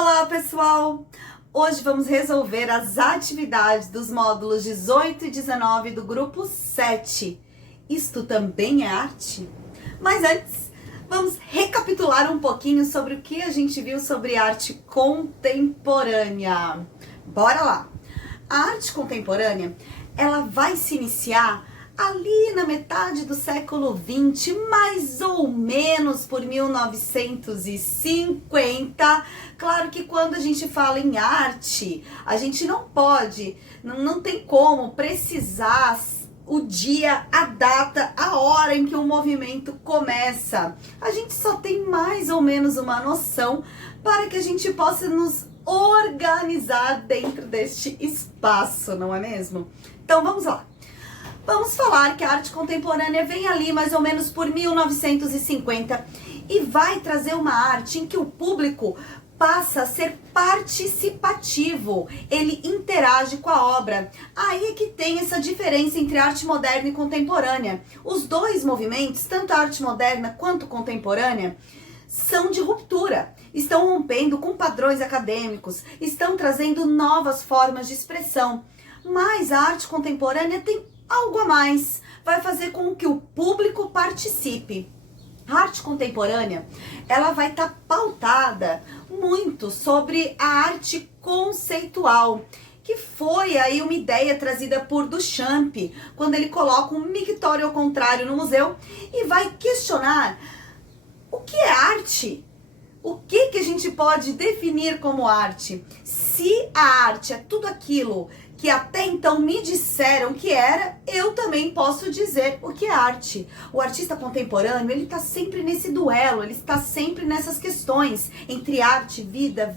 Olá, pessoal! Hoje vamos resolver as atividades dos módulos 18 e 19 do grupo 7. Isto também é arte? Mas antes, vamos recapitular um pouquinho sobre o que a gente viu sobre arte contemporânea. Bora lá! A arte contemporânea, ela vai se iniciar ali na metade do século XX, mais ou menos por 1950. Claro que quando a gente fala em arte, a gente não pode, não tem como precisar o dia, a data, a hora em que o movimento começa. A gente só tem mais ou menos uma noção para que a gente possa nos organizar dentro deste espaço, não é mesmo? Então vamos lá. Vamos falar que a arte contemporânea vem ali mais ou menos por 1950 e vai trazer uma arte em que o público passa a ser participativo, ele interage com a obra. Aí é que tem essa diferença entre arte moderna e contemporânea. Os dois movimentos, tanto a arte moderna quanto contemporânea, são de ruptura, estão rompendo com padrões acadêmicos, estão trazendo novas formas de expressão. Mas a arte contemporânea tem algo a mais, vai fazer com que o público participe. A arte contemporânea, ela vai estar pautada muito sobre a arte conceitual, que foi aí uma ideia trazida por Duchamp, quando ele coloca um mictório ao contrário no museu e vai questionar o que é arte. O que a gente pode definir como arte? Se a arte é tudo aquilo que até então me disseram que era, eu também posso dizer o que é arte. O artista contemporâneo, ele está sempre nesse duelo, ele está sempre nessas questões entre arte, vida,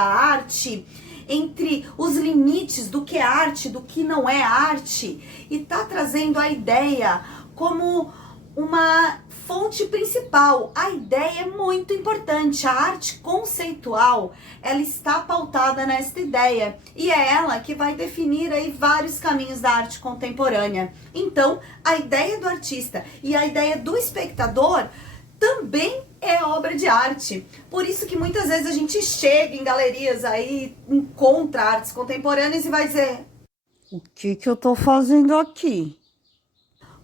arte, entre os limites do que é arte, do que não é arte, e está trazendo a ideia como uma fonte principal. A ideia é muito importante. A arte conceitual, ela está pautada nesta ideia e é ela que vai definir aí vários caminhos da arte contemporânea. Então, a ideia do artista e a ideia do espectador também é obra de arte. Por isso que muitas vezes a gente chega em galerias aí, encontra artes contemporâneas e vai dizer: o que eu tô fazendo aqui?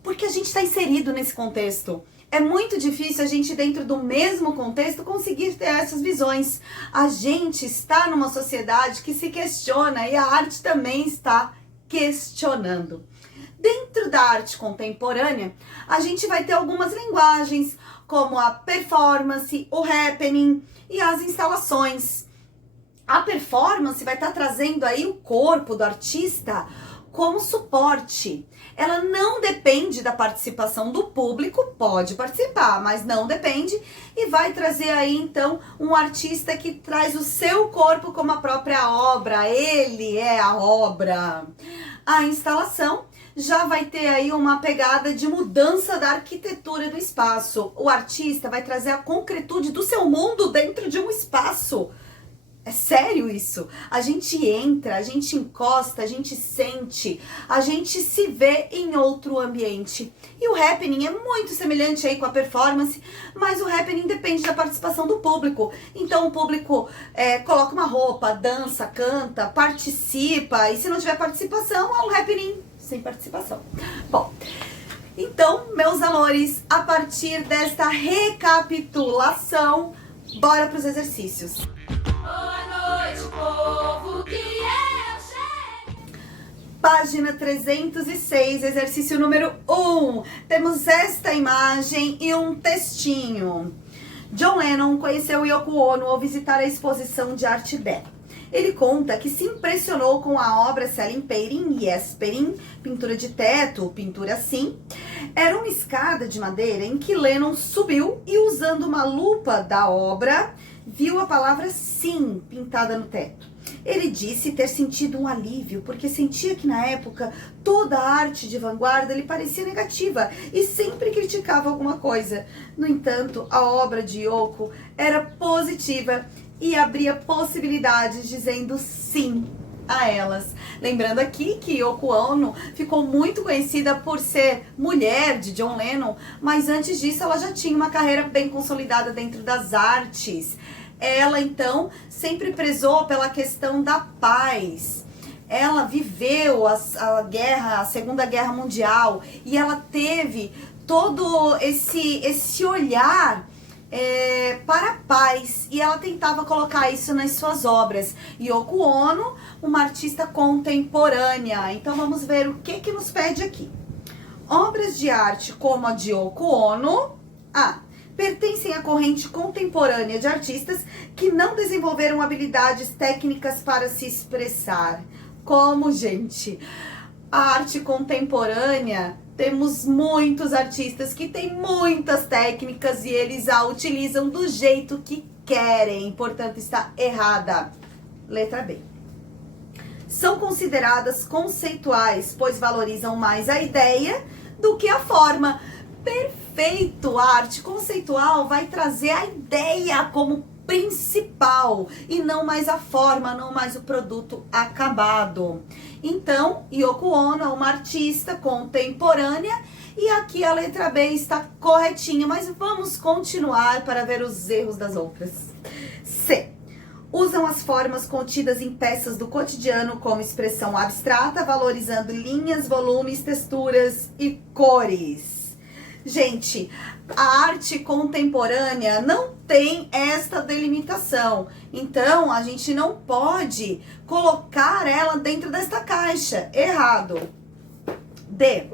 Porque a gente está inserido nesse contexto. É muito difícil a gente, dentro do mesmo contexto, conseguir ter essas visões. A gente está numa sociedade que se questiona e a arte também está questionando. Dentro da arte contemporânea, a gente vai ter algumas linguagens, como a performance, o happening e as instalações. A performance vai estar trazendo aí o corpo do artista como suporte. Ela não depende da participação do público, pode participar, mas não depende, e vai trazer aí então um artista que traz o seu corpo como a própria obra, ele é a obra. A instalação já vai ter aí uma pegada de mudança da arquitetura do espaço. O artista vai trazer a concretude do seu mundo dentro de um espaço. É sério isso? A gente entra, a gente encosta, a gente sente, a gente se vê em outro ambiente. E o happening é muito semelhante aí com a performance, mas o happening depende da participação do público. Então o público coloca uma roupa, dança, canta, participa, e se não tiver participação, é um happening sem participação. Bom, então, meus amores, a partir desta recapitulação, bora para os exercícios. Povo, que eu chego. Página 306, exercício número 1. Temos esta imagem e um textinho. John Lennon conheceu Yoko Ono ao visitar a exposição de arte dela. Ele conta que se impressionou com a obra Ceiling Painting, Yes Painting, pintura de teto, pintura assim. Era uma escada de madeira em que Lennon subiu e, usando uma lupa da obra, viu a palavra sim pintada no teto. Ele disse ter sentido um alívio, porque sentia que na época toda a arte de vanguarda lhe parecia negativa e sempre criticava alguma coisa. No entanto, a obra de Yoko era positiva e abria possibilidades, dizendo sim a elas. Lembrando aqui que Yoko Ono ficou muito conhecida por ser mulher de John Lennon, mas antes disso ela já tinha uma carreira bem consolidada dentro das artes. Ela, então, sempre prezou pela questão da paz. Ela viveu a Segunda Guerra Mundial, e ela teve todo esse olhar para a paz, e ela tentava colocar isso nas suas obras. Yoko Ono, uma artista contemporânea. Então vamos ver o que nos pede aqui. Obras de arte como a de Yoko Ono pertencem à corrente contemporânea de artistas que não desenvolveram habilidades técnicas para se expressar. Como, gente? A arte contemporânea, temos muitos artistas que têm muitas técnicas e eles a utilizam do jeito que querem, portanto está errada. Letra B. São consideradas conceituais, pois valorizam mais a ideia do que a forma. Perfeito! A arte conceitual vai trazer a ideia como principal e não mais a forma, não mais o produto acabado. Então, Yoko Ono é uma artista contemporânea e aqui a letra B está corretinha, mas vamos continuar para ver os erros das outras. C. Usam as formas contidas em peças do cotidiano como expressão abstrata, valorizando linhas, volumes, texturas e cores. Gente, a arte contemporânea não tem esta delimitação. Então, a gente não pode colocar ela dentro desta caixa. Errado. D.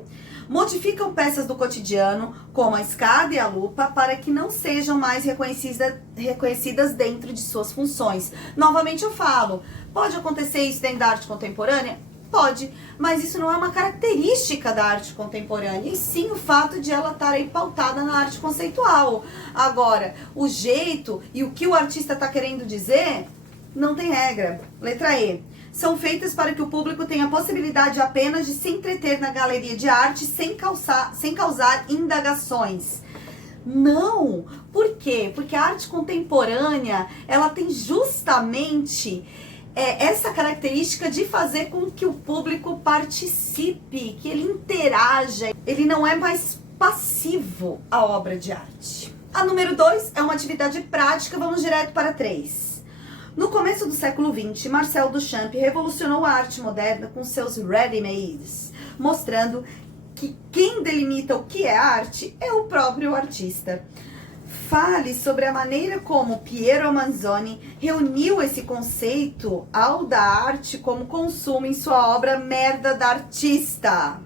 Modificam peças do cotidiano, como a escada e a lupa, para que não sejam mais reconhecidas dentro de suas funções. Novamente eu falo, pode acontecer isso dentro da arte contemporânea? Pode, mas isso não é uma característica da arte contemporânea, e sim o fato de ela estar aí pautada na arte conceitual. Agora, o jeito e o que o artista está querendo dizer, não tem regra. Letra E. São feitas para que o público tenha a possibilidade apenas de se entreter na galeria de arte sem causar indagações. Não! Por quê? Porque a arte contemporânea, ela tem justamente essa característica de fazer com que o público participe, que ele interaja. Ele não é mais passivo à obra de arte. A número 2 é uma atividade prática, vamos direto para 3. No começo do século XX, Marcel Duchamp revolucionou a arte moderna com seus ready-mades, mostrando que quem delimita o que é arte é o próprio artista. Fale sobre a maneira como Piero Manzoni reuniu esse conceito ao da arte como consumo em sua obra Merda da Artista.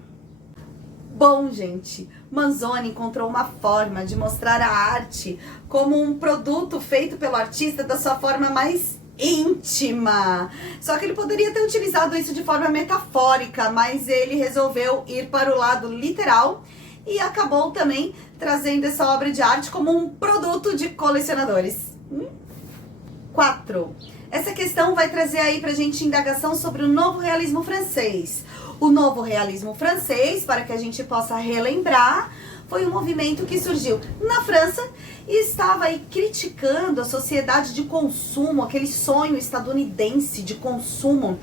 Bom, gente, Manzoni encontrou uma forma de mostrar a arte como um produto feito pelo artista da sua forma mais íntima. Só que ele poderia ter utilizado isso de forma metafórica, mas ele resolveu ir para o lado literal e acabou também trazendo essa obra de arte como um produto de colecionadores. 4. Essa questão vai trazer aí pra gente indagação sobre o novo realismo francês. O novo realismo francês, para que a gente possa relembrar, foi um movimento que surgiu na França e estava aí criticando a sociedade de consumo, aquele sonho estadunidense de consumo.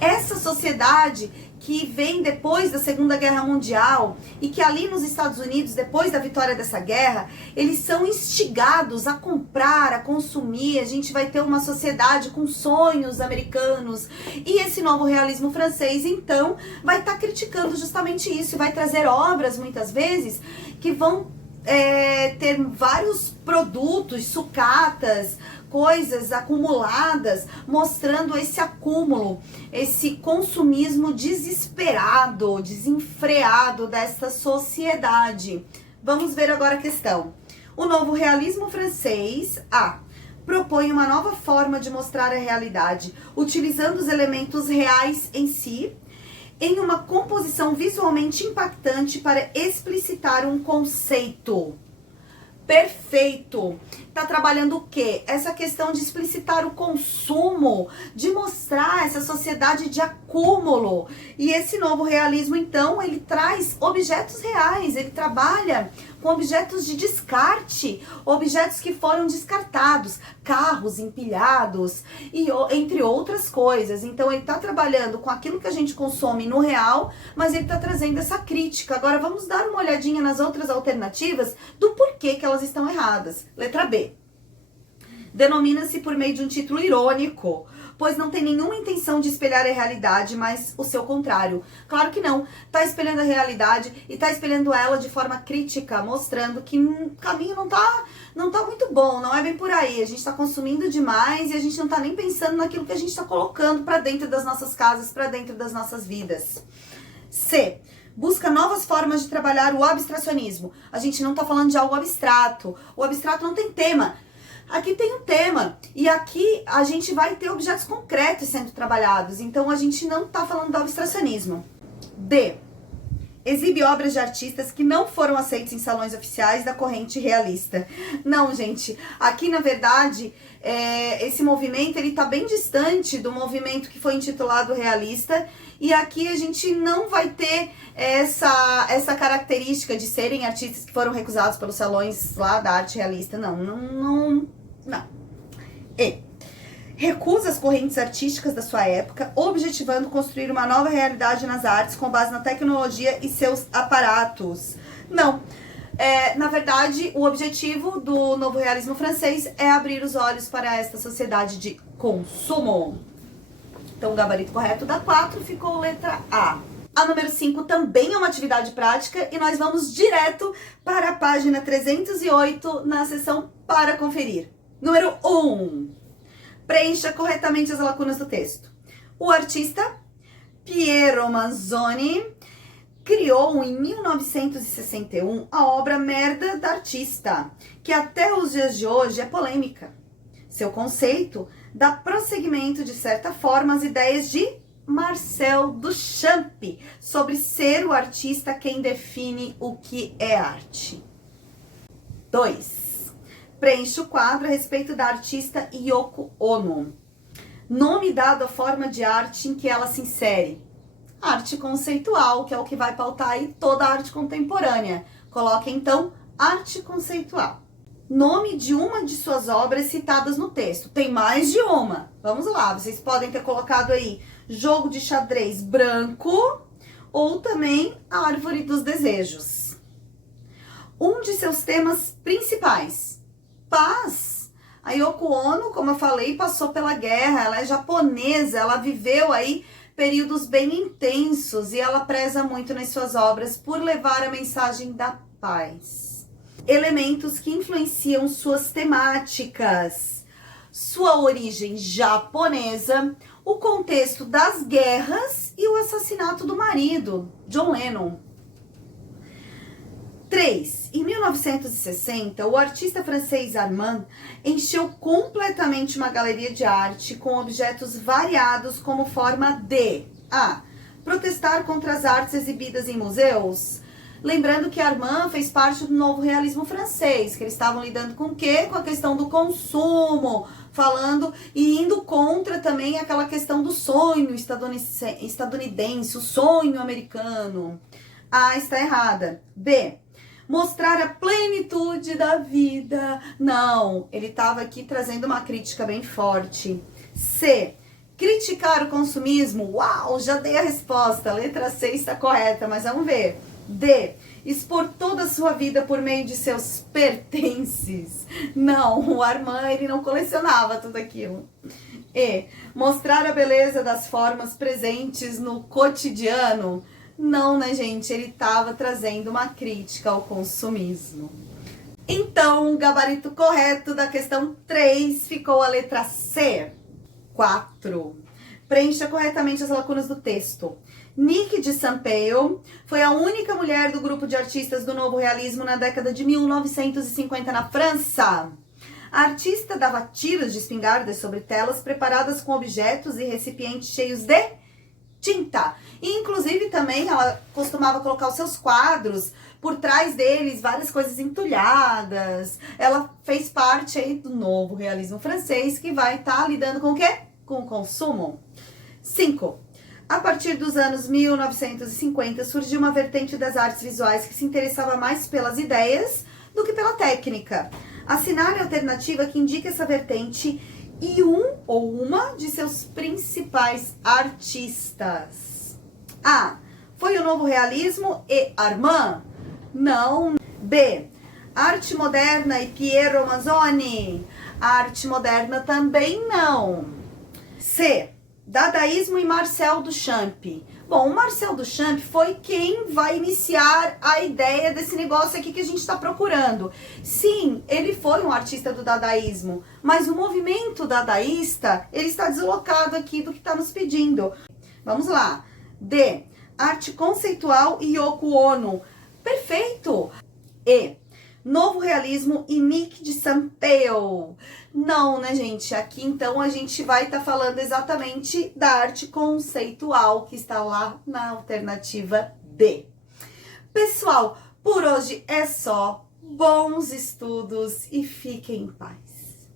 Essa sociedade que vem depois da Segunda Guerra Mundial e que ali nos Estados Unidos, depois da vitória dessa guerra, eles são instigados a comprar, a consumir. A gente vai ter uma sociedade com sonhos americanos. E esse novo realismo francês, então, vai estar criticando justamente isso. Vai trazer obras, muitas vezes, que vão ter vários produtos, sucatas, coisas acumuladas, mostrando esse acúmulo, esse consumismo desesperado, desenfreado desta sociedade. Vamos ver agora a questão. O novo realismo francês, propõe uma nova forma de mostrar a realidade, utilizando os elementos reais em si, em uma composição visualmente impactante para explicitar um conceito. Perfeito! Tá trabalhando o quê? Essa questão de explicitar o consumo, de mostrar essa sociedade de acúmulo. E esse novo realismo, então, ele traz objetos reais, ele trabalha com objetos de descarte, objetos que foram descartados, carros empilhados, e entre outras coisas. Então, ele tá trabalhando com aquilo que a gente consome no real, mas ele tá trazendo essa crítica. Agora, vamos dar uma olhadinha nas outras alternativas do porquê que elas estão erradas. Letra B. Denomina-se por meio de um título irônico, pois não tem nenhuma intenção de espelhar a realidade, mas o seu contrário. Claro que não, tá espelhando a realidade e tá espelhando ela de forma crítica, mostrando que o caminho não tá muito bom, não é bem por aí. A gente tá consumindo demais e a gente não tá nem pensando naquilo que a gente tá colocando pra dentro das nossas casas, pra dentro das nossas vidas. C. Busca novas formas de trabalhar o abstracionismo. A gente não tá falando de algo abstrato. O abstrato não tem tema. Aqui tem um tema, e aqui a gente vai ter objetos concretos sendo trabalhados, então a gente não tá falando do abstracionismo. D. Exibe obras de artistas que não foram aceitos em salões oficiais da corrente realista. Não, gente, aqui na verdade, esse movimento ele tá bem distante do movimento que foi intitulado realista, e aqui a gente não vai ter essa característica de serem artistas que foram recusados pelos salões lá da arte realista. Não. E. Recusa as correntes artísticas da sua época, objetivando construir uma nova realidade nas artes com base na tecnologia e seus aparatos. Não. Na verdade, o objetivo do novo realismo francês é abrir os olhos para esta sociedade de consumo. Então, o gabarito correto da 4 ficou letra A. A número 5 também é uma atividade prática e nós vamos direto para a página 308 na seção para conferir. Número 1. Preencha corretamente as lacunas do texto. O artista Piero Manzoni criou em 1961 a obra Merda da Artista, que até os dias de hoje é polêmica. Seu conceito dá prosseguimento, de certa forma, às ideias de Marcel Duchamp sobre ser o artista quem define o que é arte. 2. Preenche o quadro a respeito da artista Yoko Ono. Nome dado à forma de arte em que ela se insere. Arte conceitual, que é o que vai pautar aí toda a arte contemporânea. Coloque então arte conceitual. Nome de uma de suas obras citadas no texto. Tem mais de uma. Vamos lá, vocês podem ter colocado aí Jogo de Xadrez Branco ou também Árvore dos Desejos. Um de seus temas principais. Paz. A Yoko Ono, como eu falei, passou pela guerra, ela é japonesa, ela viveu aí períodos bem intensos e ela preza muito nas suas obras por levar a mensagem da paz. Elementos que influenciam suas temáticas, sua origem japonesa, o contexto das guerras e o assassinato do marido, John Lennon. 3. Em 1960, o artista francês Armand encheu completamente uma galeria de arte com objetos variados como forma de A. Protestar contra as artes exibidas em museus. Lembrando que Armand fez parte do novo realismo francês, que eles estavam lidando com o quê? Com a questão do consumo, falando e indo contra também aquela questão do sonho estadunidense, o sonho americano. A está errada. B. Mostrar a plenitude da vida. Não, ele estava aqui trazendo uma crítica bem forte. C. Criticar o consumismo. Uau, já dei a resposta. A letra C está correta, mas vamos ver. D. Expor toda a sua vida por meio de seus pertences. Não, o Armand, ele não colecionava tudo aquilo. E. Mostrar a beleza das formas presentes no cotidiano. Não, né, gente? Ele estava trazendo uma crítica ao consumismo. Então, o gabarito correto da questão 3 ficou a letra C. 4. Preencha corretamente as lacunas do texto. Nick de Sampaio foi a única mulher do grupo de artistas do novo realismo na década de 1950 na França. A artista dava tiros de espingardas sobre telas preparadas com objetos e recipientes cheios de tinta. E, inclusive, também ela costumava colocar os seus quadros, por trás deles, várias coisas entulhadas. Ela fez parte aí do novo realismo francês, que vai estar lidando com o quê? Com o consumo. 5. A partir dos anos 1950, surgiu uma vertente das artes visuais que se interessava mais pelas ideias do que pela técnica. Assinale a alternativa que indica essa vertente e um ou uma de seus principais artistas. A. Foi o novo realismo e Armand? Não. B. Arte moderna e Piero Manzoni? A arte moderna também não. C. Dadaísmo e Marcel Duchamp. Bom, o Marcel Duchamp foi quem vai iniciar a ideia desse negócio aqui que a gente está procurando. Sim, ele foi um artista do dadaísmo, mas o movimento dadaísta, ele está deslocado aqui do que está nos pedindo. Vamos lá. D. Arte conceitual e Yoko Ono. Perfeito! E. Novo realismo e Nick de Sampaio. Não, né, gente? Aqui, então, a gente vai estar falando exatamente da arte conceitual, que está lá na alternativa D. Pessoal, por hoje é só. Bons estudos e fiquem em paz.